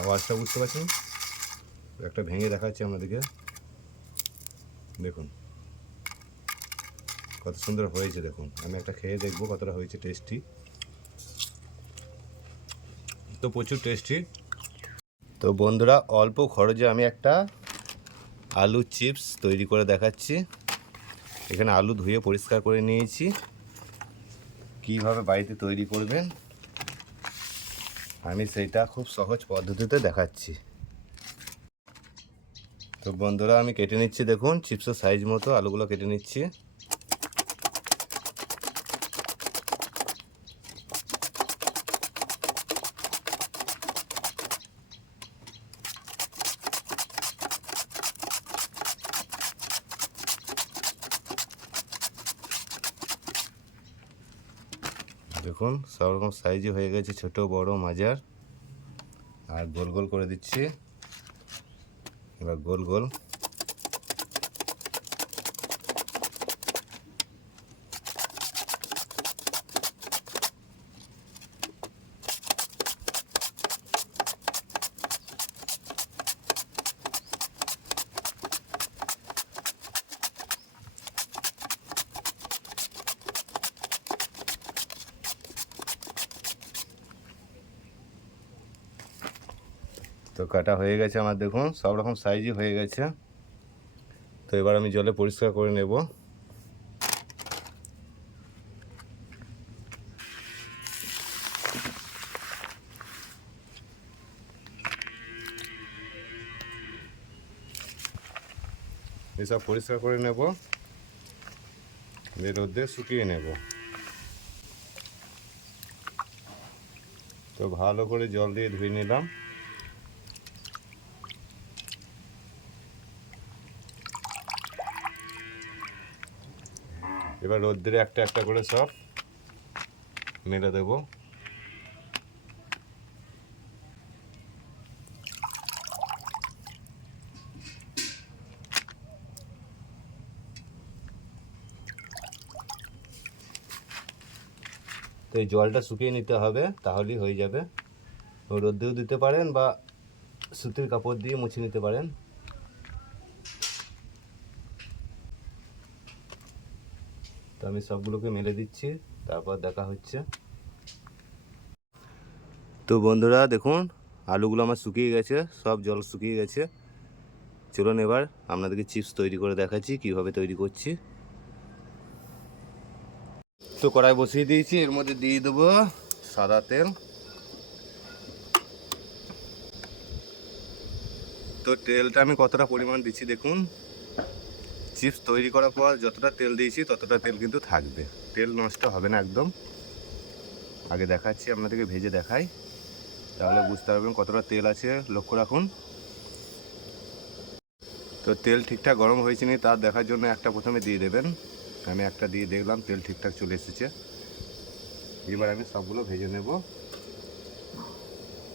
আওয়াজটা বুঝতে পারছেন? একটা ভেঙে দেখাচ্ছি আপনাদেরকে, দেখুন কত সুন্দর হয়েছে। দেখুন আমি একটা খেয়ে দেখবো কতটা হয়েছে টেস্টি। তো প্রচুর টেস্টি। তো বন্ধুরা, অল্প খরচে আমি একটা আলু চিপস তৈরি করে দেখাচ্ছি। এখানে আলু ধুয়ে পরিষ্কার করে নিয়েছি। কীভাবে বাড়িতে তৈরি করবেন আমি সেইটা খুব সহজ পদ্ধতিতে দেখাচ্ছি। তো বন্ধুরা, আমি কেটে নিচ্ছি, দেখুন চিপসের সাইজ মতো আলুগুলো কেটে নিচ্ছি। দেখুন সব রকম সাইজই হয়ে গেছে, ছোট বড় মাঝার। আর গোল গোল করে দিচ্ছি, এবার গোল গোল। তো কাটা হয়ে গেছে আমার, দেখুন সব রকম সাইজই হয়ে গেছে। তো এবার আমি জলে পরিষ্কার করে নেব। এসব পরিষ্কার করে নেব, রোদে শুকিয়ে নেব। তো ভালো করে জল দিয়ে ধুয়ে নিলাম। এবার রোদ্রে একটা একটা করে সব মেলে দেব। তো এই জলটা শুকিয়ে নিতে হবে, তাহলেই হয়ে যাবে। রোদ্রেও দিতে পারেন বা সুতির কাপড় দিয়ে মুছে নিতে পারেন। তো আমি সবগুলোকে মেলে দিচ্ছি, তারপর দেখা হচ্ছে। তো বন্ধুরা দেখুন, আলুগুলো আমার শুকিয়ে গেছে, সব জল শুকিয়ে গেছে। চলুন এবার আপনাদেরকে চিপস তৈরি করে দেখাচ্ছি কিভাবে তৈরি করছি। তো কড়াই বসিয়ে দিয়েছি, এর মধ্যে দিয়ে দেবো সাদা তেল। তো তেলটা আমি কতটা পরিমাণ দিচ্ছি দেখুন। চিপস তৈরি করার পর যতটা তেল দিয়েছি ততটা তেল কিন্তু থাকবে, তেল নষ্ট হবে না একদম। আগে দেখাচ্ছি আপনাদেরকে, ভেজে দেখাই, তাহলে বুঝতে পারবেন কতটা তেল আছে। লক্ষ্য রাখুন। তো তেল ঠিকঠাক গরম হয়েছে নি তা দেখার জন্য একটা প্রথমে দিয়ে দেবেন। আমি একটা দিয়ে দেখলাম তেল ঠিকঠাক চলে এসেছে। এবার আমি সবগুলো ভেজে নেব।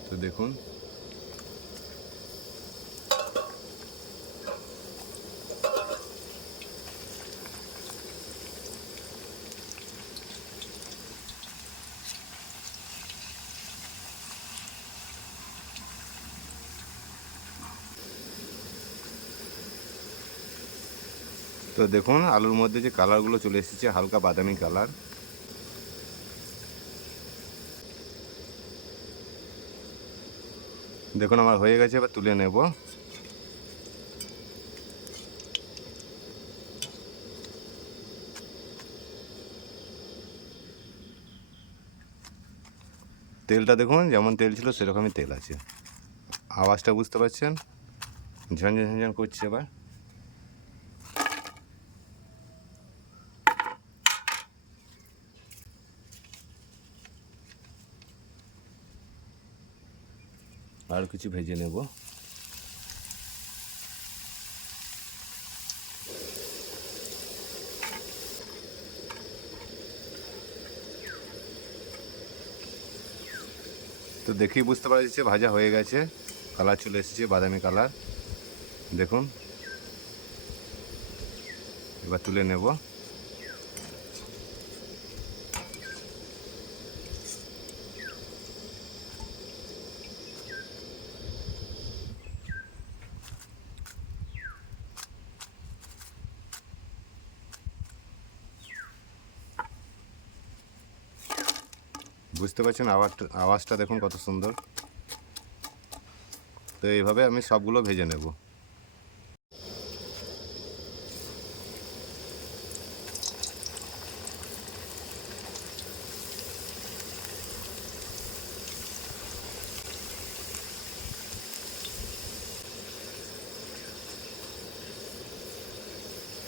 তো দেখুন তো দেখুন আলুর মধ্যে যে কালারগুলো চলে এসেছে, হালকা বাদামি কালার। দেখুন আমার হয়ে গেছে, এবার তুলে নেব। তেলটা দেখুন যেমন তেল ছিল সেরকমই তেল আছে। আওয়াজটা বুঝতে পারছেন, ঝনঝন ঝনঝন করছে। এবার আর কিছু ভেজে নেব। তো দেখেই বুঝতে পারা যাচ্ছে ভাজা হয়ে গেছে, কালার চলে এসেছে বাদামি কালার। দেখুন এবার তুলে নেব। বুঝতে পারছেন আওয়াজটা দেখুন কত সুন্দর। তো এইভাবে আমি সবগুলো ভেজে নেব।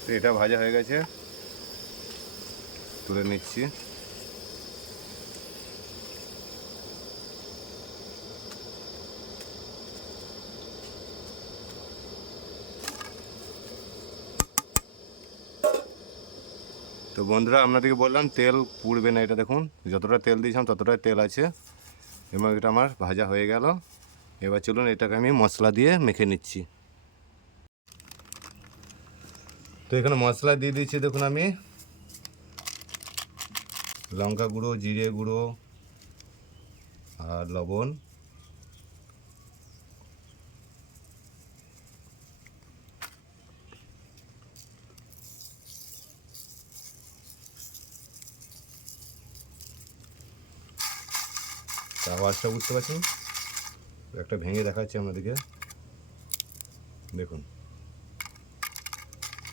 তো এটা ভাজা হয়ে গেছে, তুলে নিচ্ছি। তো বন্ধুরা আপনাদেরকে বললাম তেল পুড়বে না, এটা দেখুন যতটা তেল দিয়েছিলাম ততটাই তেল আছে এবং এটা আমার ভাজা হয়ে গেল। এবার চলুন এটাকে আমি মশলা দিয়ে মেখে নিচ্ছি। তো এখানে মশলা দিয়ে দিচ্ছি দেখুন, আমি লঙ্কা গুঁড়ো, জিরে গুঁড়ো আর লবণ। আওয়াজটা বুঝতে পারছেন, একটা ভেঙে দেখাচ্ছি আপনাদেরকে, দেখুন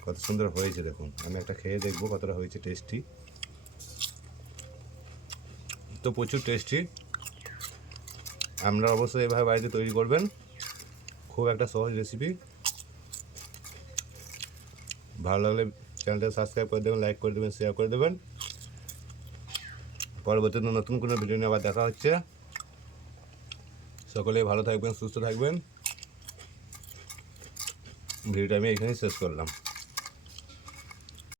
কত সুন্দর হয়েছে। দেখুন আমি একটা খেয়ে দেখবো কতটা হয়েছে টেস্টি। তো প্রচুর টেস্টি, আপনারা অবশ্যই এভাবে বাড়িতে তৈরি করবেন। খুব একটা সহজ রেসিপি। ভালো লাগলে চ্যানেলটা সাবস্ক্রাইব করে দেবেন, লাইক করে দেবেন, শেয়ার করে দেবেন। পরবর্তীতে নতুন কোনো ভিডিও নিয়ে আবার দেখা হচ্ছে। সকলেই ভালো থাকবেন, সুস্থ থাকবেন। ভিডিওটা আমি এখানেই শেষ করলাম।